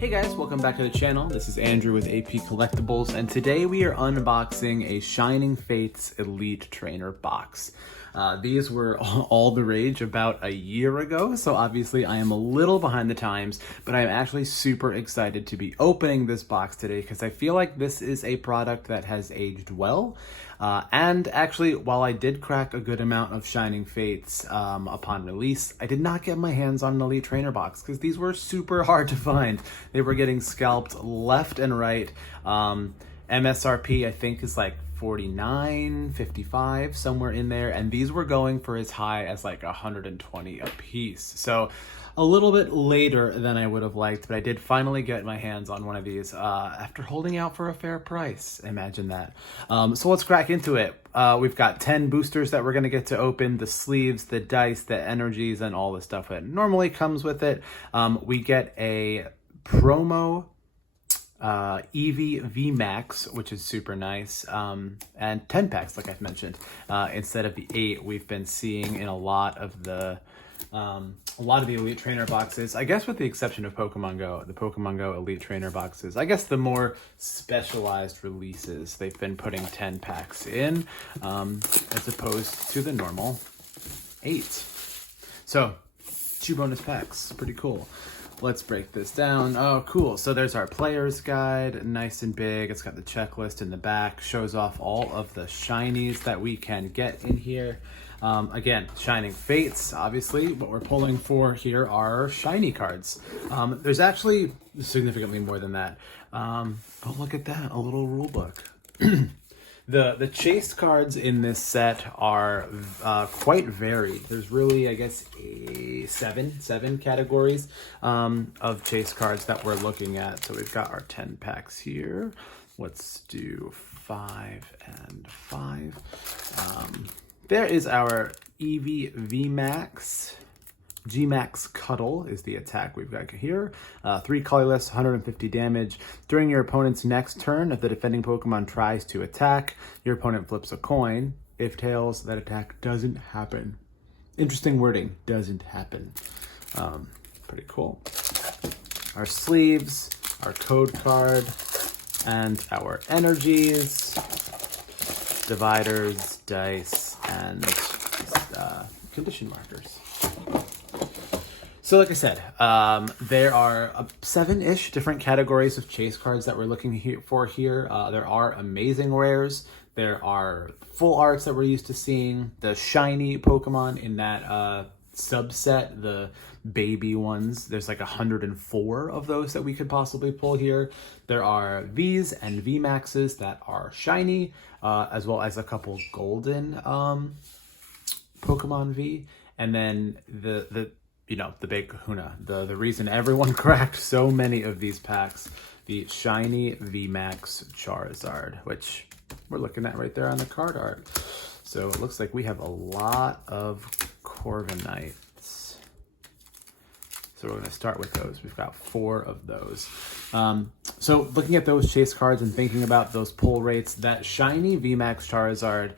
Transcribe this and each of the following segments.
Hey guys, welcome back to the channel. This is Andrew with AP Collectibles, and today we are unboxing a Shining Fates Elite Trainer box. These were all the rage about a year ago, so obviously I am a little behind the times, but I am actually super excited to be opening this box today because I feel like this is a product that has aged well. And actually, while I did crack a good amount of Shining Fates upon release, I did not get my hands on an Elite Trainer box because these were super hard to find. They were getting scalped left and right. MSRP, I think, is like $49, $55, somewhere in there, and these were going for as high as like $120 a piece. So a little bit later than I would have liked, but I did finally get my hands on one of these after holding out for a fair price. Imagine that. So let's crack into it. We've got 10 boosters that we're going to get to open, the sleeves, the dice, the energies, and all the stuff that normally comes with it. We get a promo EV VMAX, which is super nice, and 10 packs, like I've mentioned, instead of the 8 we've been seeing in a lot of the Elite Trainer boxes, I guess with the exception of Pokemon Go, the Pokemon Go Elite Trainer boxes. I guess the more specialized releases, they've been putting 10 packs in, as opposed to the normal 8. So, 2 bonus packs, pretty cool. Let's break this down. Oh, cool. So there's our player's guide, nice and big. It's got the checklist in the back, shows off all of the shinies that we can get in here. Again, Shining Fates, obviously. What we're pulling for here are shiny cards. There's actually significantly more than that. But look at that, a little rule book. The chased cards in this set are quite varied. There's really, I guess, seven categories of chase cards that we're looking at. So we've got our 10 packs here. Let's do 5 and 5. There is our EV VMAX. Gmax Cuddle is the attack we've got here. 3 colorless, 150 damage. During your opponent's next turn, if the defending Pokemon tries to attack, your opponent flips a coin. If tails, that attack doesn't happen. Interesting wording, doesn't happen. Pretty cool. Our sleeves, our code card, and our energies, dividers, dice, and condition markers. So like I said, there are 7-ish different categories of chase cards that we're looking for here. There are amazing rares. There are full arts that we're used to seeing. The shiny Pokemon in that subset, the baby ones, there's like 104 of those that we could possibly pull here. There are Vs and VMAXs that are shiny, as well as a couple golden Pokemon V. And then the big kahuna, the reason everyone cracked so many of these packs, the shiny VMAX Charizard, which we're looking at right there on the card art. So it looks like we have a lot of Corviknights. So we're going to start with those. We've got 4 of those. So looking at those chase cards and thinking about those pull rates, that shiny VMAX Charizard,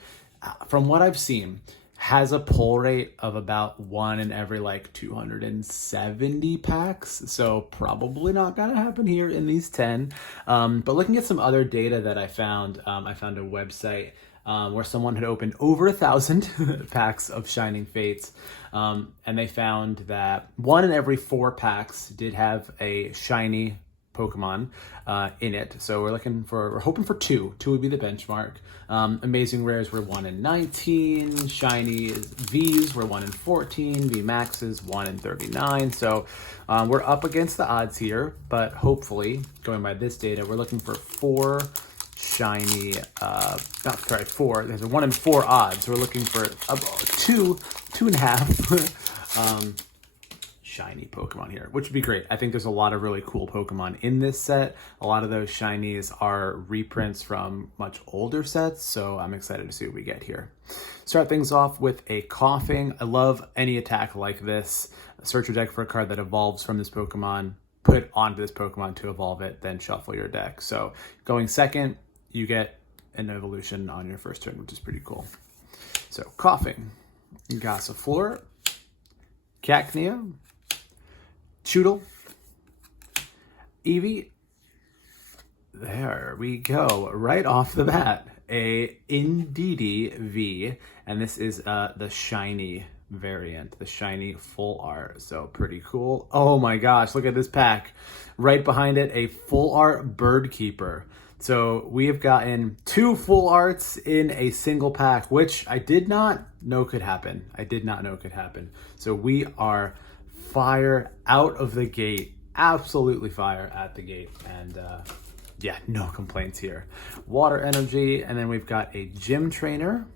from what I've seen, has a pull rate of about 1 in every like 270 packs. So probably not gonna happen here in these 10. But looking at some other data that I found a website where someone had opened over 1,000 packs of Shining Fates. And they found that 1 in every 4 packs did have a shiny Pokemon in it. So we're hoping for 2. 2 would be the benchmark. Amazing rares were 1 in 19. Shiny Vs were 1 in 14. VMAXs 1 in 39. So we're up against the odds here, but hopefully, going by this data, we're looking for 4 shiny, 4. There's a 1 in 4 odds. We're looking for 2.5 shiny Pokemon here, which would be great. I think there's a lot of really cool Pokemon in this set. A lot of those shinies are reprints from much older sets, so I'm excited to see what we get here. Start things off with a Coughing. I love any attack like this. Search your deck for a card that evolves from this Pokemon, put onto this Pokemon to evolve it, then shuffle your deck. So going second, you get an evolution on your first turn, which is pretty cool. So Coughing, Gossifleur, Cacnea, Choodle, Eevee, there we go. Right off the bat, a Indeedee V, and this is the shiny variant, the shiny full art. So pretty cool. Oh my gosh, look at this pack. Right behind it, a full art Bird Keeper. So we have gotten 2 full arts in a single pack, which I did not know could happen. I did not know could happen. So we are fire out of the gate. Absolutely fire at the gate. And yeah, no complaints here. Water Energy, and then we've got a Gym Trainer,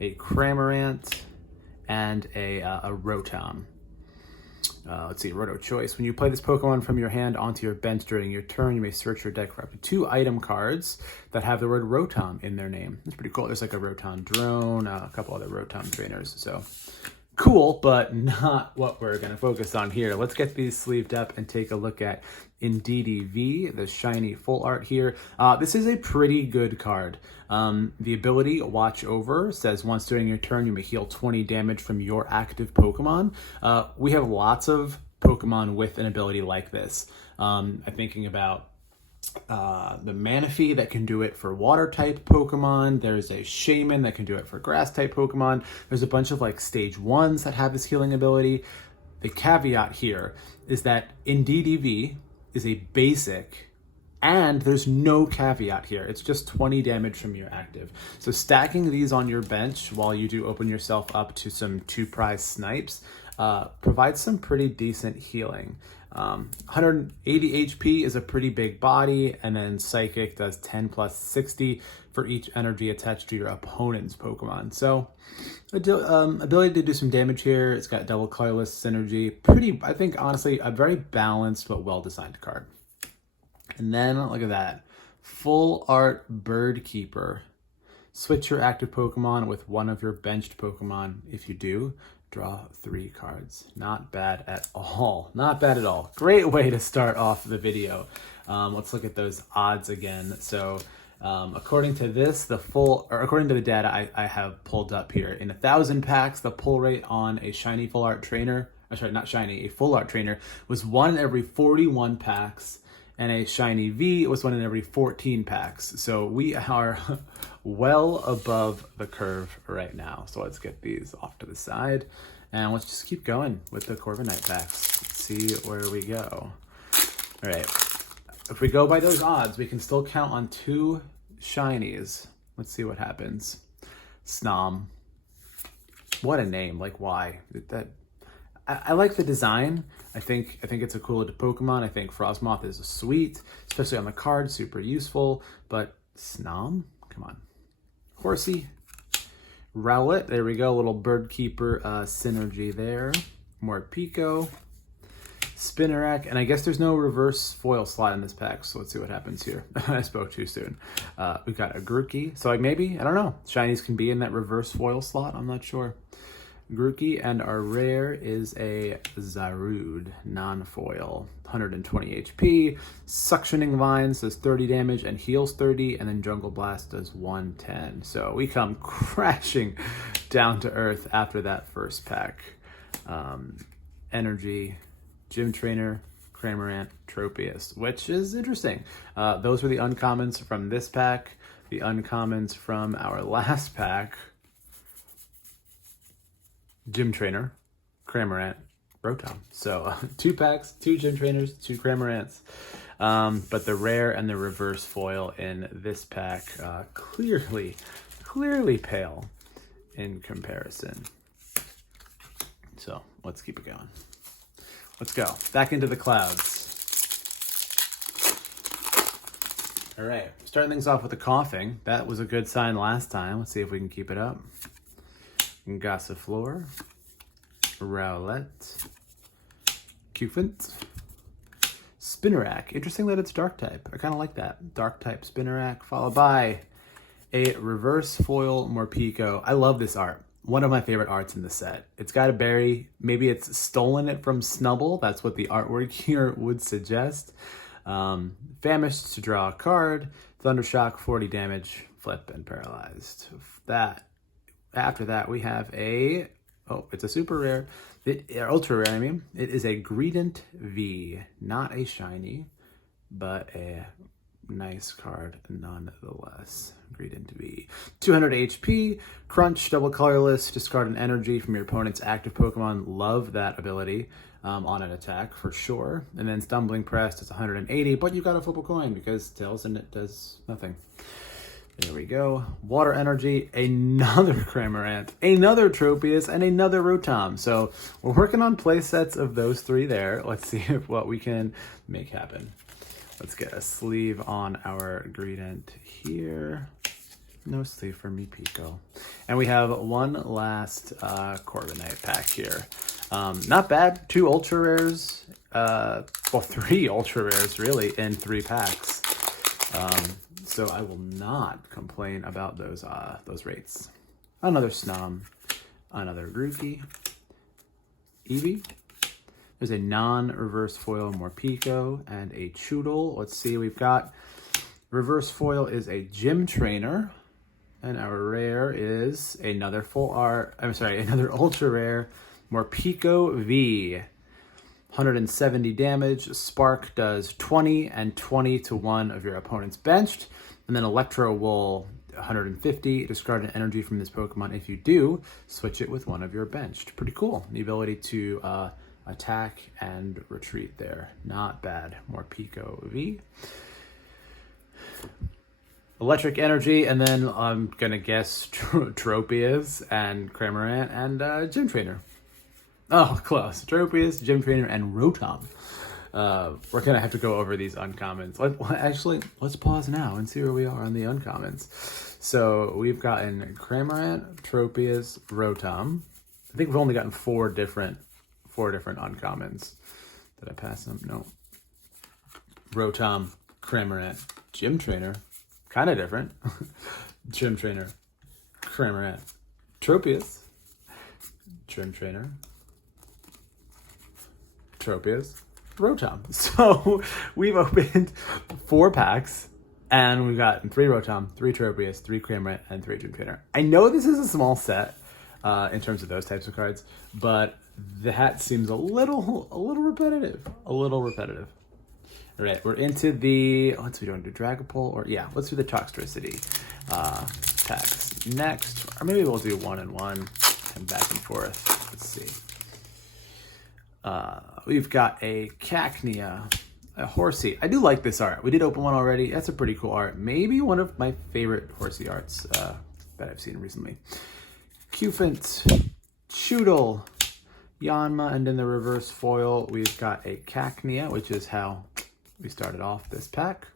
a Cramorant, and a Rotom. Let's see, Roto Choice. When you play this Pokemon from your hand onto your bench during your turn, you may search your deck for up to 2 item cards that have the word Rotom in their name. That's pretty cool. There's like a Rotom Drone, a couple other Rotom trainers. So cool, but not what we're going to focus on here. Let's get these sleeved up and take a look at Indeedee V, the shiny full art here. This is a pretty good card. The ability Watch Over says once during your turn you may heal 20 damage from your active Pokemon. We have lots of Pokemon with an ability like this. I'm thinking about the Manaphy that can do it for water type Pokemon. There's a Shaman that can do it for grass type Pokemon. There's a bunch of like stage 1s that have this healing ability. The caveat here is that Indeedee V is a basic, and there's no caveat here. It's just 20 damage from your active. So stacking these on your bench while you do open yourself up to some 2 prize snipes provides some pretty decent healing. 180 HP is a pretty big body, and then Psychic does 10 plus 60 for each energy attached to your opponent's Pokemon. So ability to do some damage here. It's got double colorless synergy. Pretty, I think, honestly, a very balanced but well-designed card. And then, look at that. Full art Bird Keeper. Switch your active Pokemon with one of your benched Pokemon. If you do, draw 3 cards. Not bad at all. Not bad at all. Great way to start off the video. Let's look at those odds again. So according to this, according to the data I have pulled up here, in 1,000 packs, the pull rate on a shiny full art trainer, a full art trainer was 1 in every 41 packs, and a shiny V was 1 in every 14 packs. So we are well above the curve right now. So let's get these off to the side, and let's just keep going with the Corviknight packs. Let's see where we go. All right. If we go by those odds, we can still count on 2 shinies. Let's see what happens. Snom. What a name. Like, why? I like the design. I think it's a cool Pokemon. I think Frostmoth is sweet, especially on the card, super useful. But Snom? Come on. Horsey. Rowlet. There we go. Little Bird Keeper synergy there. More Pico. Spinnerack, and I guess there's no reverse foil slot in this pack, so let's see what happens here. I spoke too soon. We've got a Grookey, so maybe, I don't know, shinies can be in that reverse foil slot, I'm not sure. Grookey, and our rare is a Zarude, non-foil, 120 HP. Suctioning Vines does 30 damage and heals 30, and then Jungle Blast does 110. So we come crashing down to earth after that first pack. Energy, Gym Trainer, Cramorant, Tropius, which is interesting. Those were the uncommons from this pack. The uncommons from our last pack: Gym Trainer, Cramorant, Rotom. So 2 packs, 2 Gym Trainers, 2 Cramorants. But the rare and the reverse foil in this pack clearly pale in comparison. So let's keep it going. Let's go. Back into the clouds. All right. Starting things off with the coughing. That was a good sign last time. Let's see if we can keep it up. Gossifleur. Rowlet. Cufant. Spinnerack. Interesting that it's dark type. I kind of like that. Dark type Spinnerack, followed by a reverse foil Morpeko. I love this art. One of my favorite arts in the set. It's got a berry. Maybe it's stolen it from Snubble. That's what the artwork here would suggest. Famished to draw a card. Thundershock, 40 damage. Flip and paralyzed. After that, we have it's a super rare. Ultra rare, I mean. It is a Greedent V, not a shiny. but a nice card nonetheless. Gradient V. 200 HP, Crunch, double colorless, discard an energy from your opponent's active Pokemon. Love that ability on an attack for sure. And then Stumbling Press is 180, but you got a flip a coin because Tails and it does nothing. There we go. Water Energy, another Cramorant, another Tropius, and another Rotom. So we're working on play sets of those three there. Let's see what we can make happen. Let's get a sleeve on our Greedent here. No sleeve for me, Pico. And we have one last Corviknight pack here. Not bad. 2 ultra rares. Well, 3 ultra rares really in 3 packs. So I will not complain about those rates. Another Snom, another Grookey, Eevee. There's a non-reverse foil Morpeko and a Choodle. Let's see, we've got reverse foil is a Gym Trainer, and our rare is another another ultra rare Morpeko V. 170 damage. Spark does 20 and 20 to 1 of your opponent's benched. And then Electro Wool, 150. Discard an energy from this Pokemon. If you do, switch it with one of your benched. Pretty cool. The ability to attack and retreat there. Not bad. Morpeko V. Electric Energy, and then I'm going to guess Tropius and Cramorant and Gym Trainer. Oh, close. Tropius, Gym Trainer, and Rotom. We're going to have to go over these uncommons. Let's pause now and see where we are on the uncommons. So we've gotten Cramorant, Tropius, Rotom. I think we've only gotten four different uncommons. Did I pass them? No. Rotom, Cramorant, Gym Trainer. Kind of different. Gym Trainer, Cramorant, Tropius, Gym Trainer, Tropius, Rotom. So we've opened 4 packs and we've got 3 Rotom, 3 Tropius, 3 Cramorant, and 3 Gym Trainer. I know this is a small set in terms of those types of cards, but that seems a little repetitive. All right, we're into the, let's do Dragapult, or yeah, let's do the Toxtricity packs next, or maybe we'll do 1 and 1 and back and forth. Let's see. We've got a Cacnea, a Horsey. I do like this art. We did open one already. That's a pretty cool art. Maybe one of my favorite Horsey arts that I've seen recently. Cufant, Choodle, Yanma, and in the reverse foil, we've got a Cacnea, which is how we started off this pack.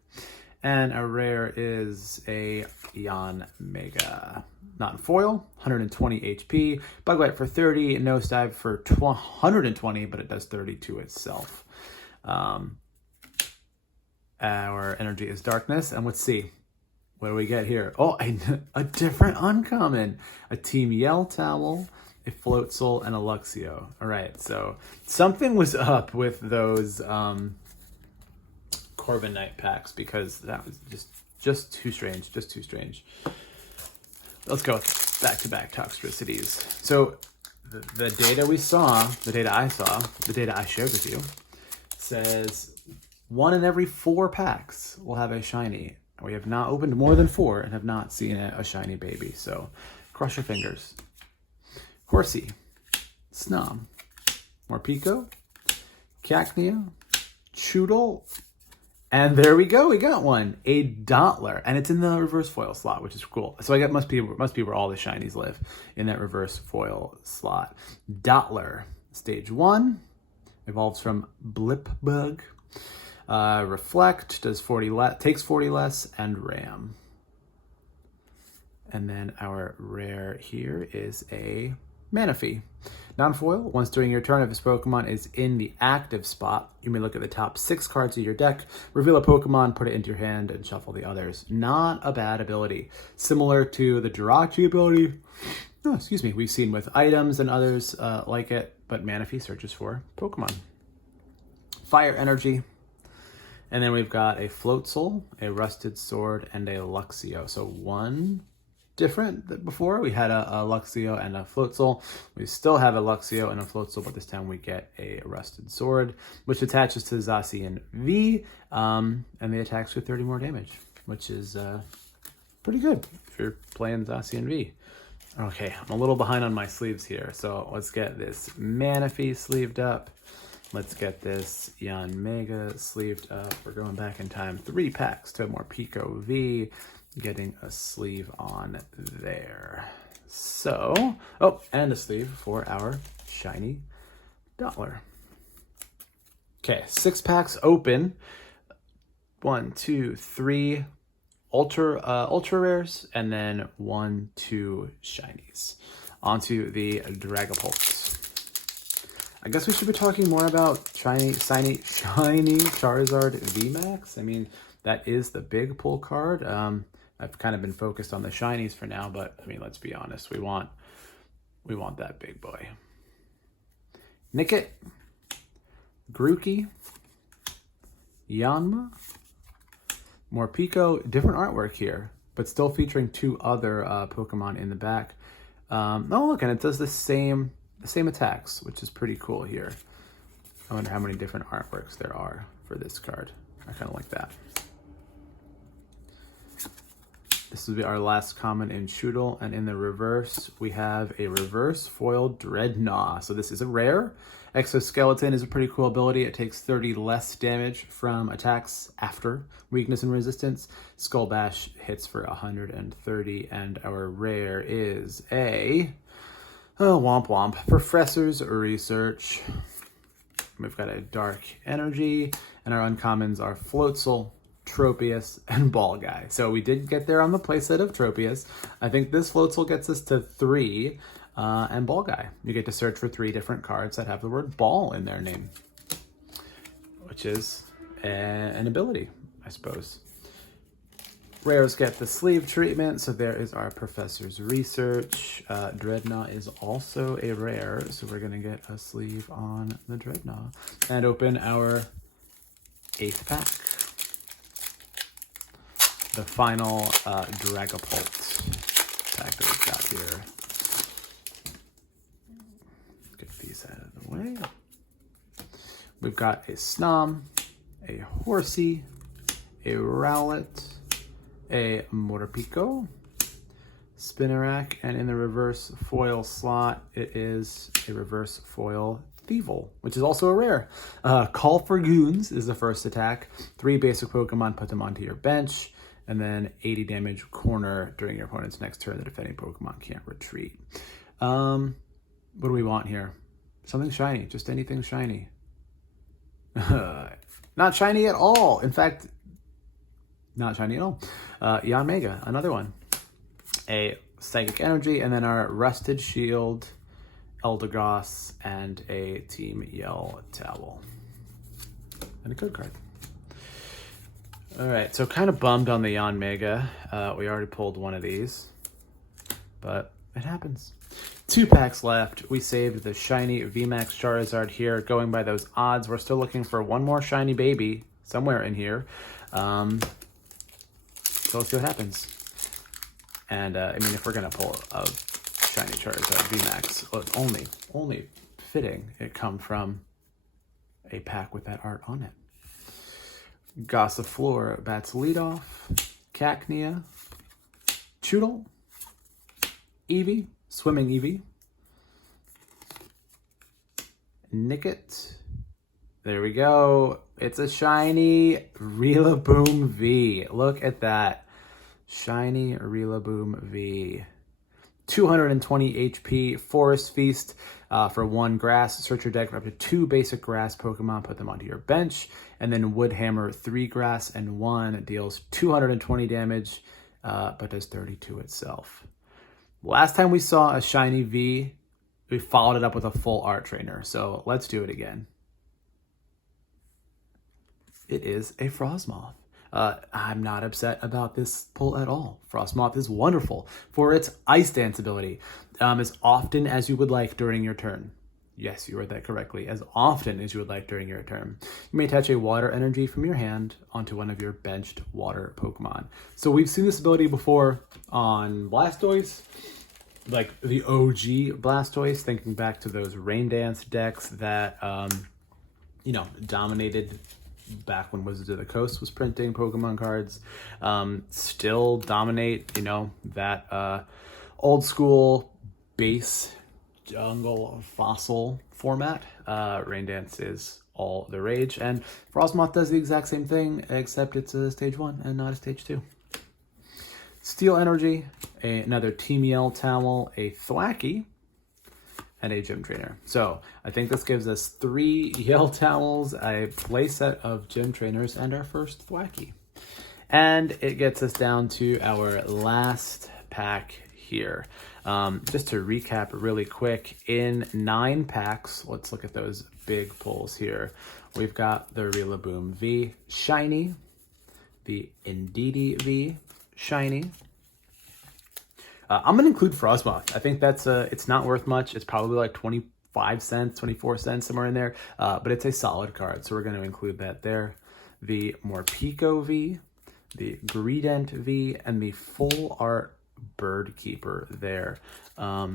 And a rare is a Yanmega. Not in foil, 120 HP. Bugwite for 30, Nosedive for 120, but it does 30 to itself. Our energy is Darkness, and let's see. What do we get here? Oh, a different uncommon. A Team Yell Towel, a Floatzel, and a Luxio. All right, so something was up with those Corviknight packs because that was just too strange, Let's go with back-to-back Toxtricities. So the data we saw, the data I saw, the data I shared with you, says 1 in every 4 packs will have a shiny. We have not opened more than 4 and have not seen a shiny baby. So cross your fingers. Horsey, Snom, Morpeko, Cacnea, Choodle, and there we go. We got one, a Dottler, and it's in the reverse foil slot, which is cool. So I got must be where all the shinies live, in that reverse foil slot. Dottler, stage 1, evolves from Blipbug. Reflect does 40 takes 40 less, and Ram. And then our rare here is a Manaphy. Non-foil, once during your turn, if this Pokemon is in the active spot, you may look at the top 6 cards of your deck, reveal a Pokemon, put it into your hand, and shuffle the others. Not a bad ability. Similar to the Jirachi ability, we've seen with items and others like it, but Manaphy searches for Pokemon. Fire Energy. And then we've got a Floatzel, a Rusted Sword, and a Luxio. So 1, different than before. We had a Luxio and a Floatzel. We still have a Luxio and a Floatzel, but this time we get a Rusted Sword, which attaches to Zacian V, and the attacks with 30 more damage, which is pretty good if you're playing Zacian V. Okay, I'm a little behind on my sleeves here, so let's get this Manaphy sleeved up. Let's get this Yanmega sleeved up. We're going back in time 3 packs to Morpeko V, getting a sleeve on there. So, oh, and a sleeve for our shiny Dottler. Okay, 6 packs open. 1, 2, 3 ultra rares, and then 1, 2 shinies. Onto the Dragapult. I guess we should be talking more about shiny Charizard VMAX. I mean, that is the big pull card. I've kind of been focused on the shinies for now, but I mean, let's be honest. We want that big boy. Nickit, Grookey, Yanma, Morpeko. Different artwork here, but still featuring 2 other Pokemon in the back. Oh, look, and it does the same attacks, which is pretty cool here. I wonder how many different artworks there are for this card. I kind of like that. This will be our last common in Shoodle, and in the reverse, we have a reverse foil Dreadnought. So this is a rare. Exoskeleton is a pretty cool ability. It takes 30 less damage from attacks after weakness and resistance. Skull Bash hits for 130, and our rare is a Womp Womp Professor's Research. We've got a Dark Energy, and our uncommons are Floatzel, Tropius, and Ball Guy. So we did get there on the playset of Tropius. I think this Floatzel gets us to 3, and Ball Guy. You get to search for 3 different cards that have the word ball in their name, which is an ability, I suppose. Rares get the sleeve treatment, so there is our Professor's Research. Dreadnought is also a rare, so we're going to get a sleeve on the Dreadnought. And open our 8th pack. The final Dragapult pack that we've got here. Get these out of the way. We've got a Snom, a Horsey, a Rowlet, a Morpeko, Spinarak, and in the reverse foil slot, it is a reverse foil Thievul, which is also a rare. Call for Goons is the first attack. 3 basic Pokemon, put them onto your bench, and then 80 damage corner during your opponent's next turn. The defending Pokemon can't retreat. What do we want here? Something shiny, just anything shiny. Not shiny at all. In fact, not shiny at all. Yanmega, another one. A Psychic Energy, and then our Rusted Shield, Eldegoss, and a Team Yell Towel. And a code card. All right, so kind of bummed on the Yanmega. We already pulled one of these, but it happens. 2 packs left. We saved the shiny VMAX Charizard here. Going by those odds, we're still looking for one more shiny baby somewhere in here. So let's see what happens. And I mean, if we're gonna pull a shiny Charizard VMAX, well, it's only fitting it come from a pack with that art on it. Gossifleur bats leadoff, Cacnea, Choodle, Eevee, Swimming Eevee, Nickit. There we go. It's a shiny Rillaboom V. Look at that. Shiny Rillaboom V. 220 HP, Forest Feast for 1 grass. Search your deck for up to 2 basic grass Pokemon, put them onto your bench. And then Woodhammer, 3 grass and 1, deals 220 damage, but does 30 to itself. Last time we saw a shiny V, we followed it up with a full art trainer. So let's do it again. It is a Frostmoth. I'm not upset about this pull at all. Frostmoth is wonderful for its Ice Dance ability. As often as you would like during your turn. Yes, you read that correctly. As often as you would like during your turn. You may attach a water energy from your hand onto one of your benched water Pokemon. So we've seen this ability before on Blastoise, like the OG Blastoise, thinking back to those Rain Dance decks that, you know, dominated back when Wizards of the Coast was printing Pokemon cards. Still dominate, you know, that old school base jungle fossil format. Rain Dance is all the rage, and Frostmoth does the exact same thing, except it's a stage 1 and not a stage 2. Steel Energy, another Team Yell Towel, a Thwackey, and a Gym Trainer. So I think this gives us 3 Yell Towels, a playset of Gym Trainers, and our first Thwackey. And it gets us down to our last pack here. Just to recap really quick, in 9 packs, let's look at those big pulls here. We've got the Rillaboom V Shiny, the Indeedee V Shiny. I'm going to include Frostmoth. I think that's it's not worth much. It's probably like 25 cents, 24 cents, somewhere in there. But it's a solid card, so we're going to include that there. The Morpeko V, the Greedent V, and the Full Art Bird Keeper there. To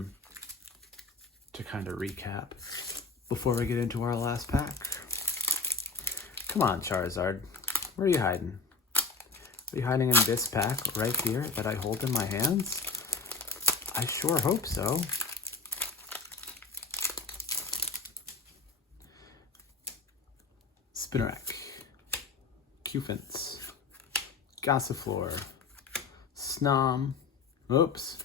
kind of recap before we get into our last pack. Come on, Charizard. Where are you hiding? Are you hiding in this pack right here that I hold in my hands? I sure hope so. Spinarak, Cufant, Gossiflor, Snom, oops,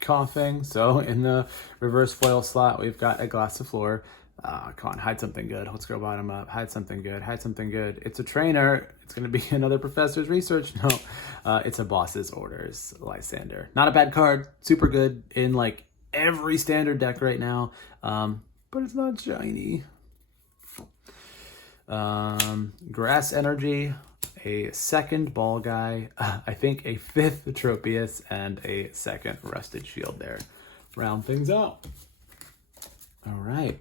Coughing. So in the reverse foil slot, we've got a Gossiflor. Come on, hide something good. Let's go bottom up. Hide something good. Hide something good. It's a trainer. It's going to be another professor's research. No, it's a boss's orders. Lysander. Not a bad card. Super good in like every standard deck right now. But it's not shiny. Grass Energy, a second Ball Guy, I think a 5th Tropius, and a 2nd Rusted Shield there. Round things out. All right.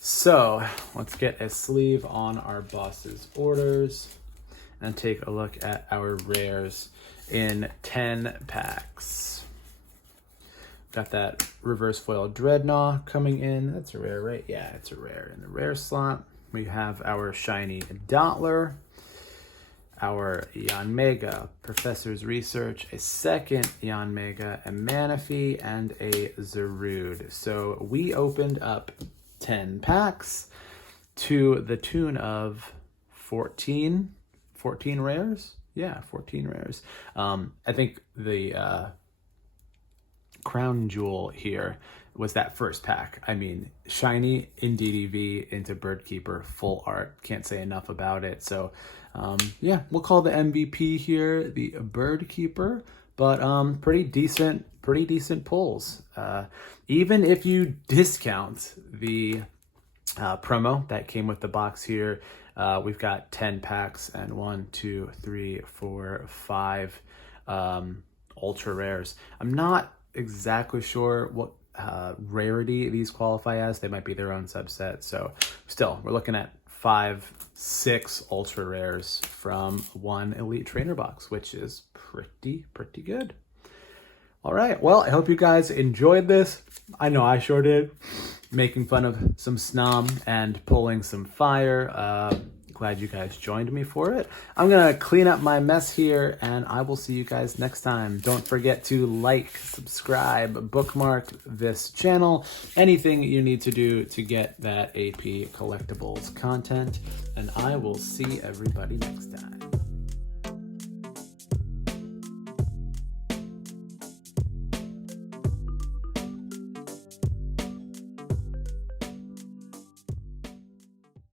So let's get a sleeve on our boss's orders and take a look at our rares in 10 packs. Got that reverse foil Dreadnought coming in. That's a rare, right? Yeah, it's a rare in the rare slot. We have our shiny Dottler, our Yanmega, Professor's Research, a 2nd Yanmega, a Manaphy, and a Zarude. So we opened up 10 packs to the tune of 14 rares. Yeah, 14 rares. I think the crown jewel here was that first pack. I mean, shiny Indeedee V into Birdkeeper, full art. Can't say enough about it. So yeah, we'll call the MVP here the Birdkeeper, but pretty decent pulls. Even if you discount the promo that came with the box here, we've got 10 packs and 1, 2, 3, 4, 5 ultra rares. I'm not exactly sure what rarity these qualify as. They might be their own subset. So still, we're looking at 5, 6 ultra rares from 1 elite trainer box, which is pretty good. All right, well, I hope you guys enjoyed this. I know I sure did. Making fun of some Snom and pulling some fire. Glad you guys joined me for it. I'm gonna clean up my mess here, and I will see you guys next time. Don't forget to like, subscribe, bookmark this channel, anything you need to do to get that AP Collectibles content, and I will see everybody next time.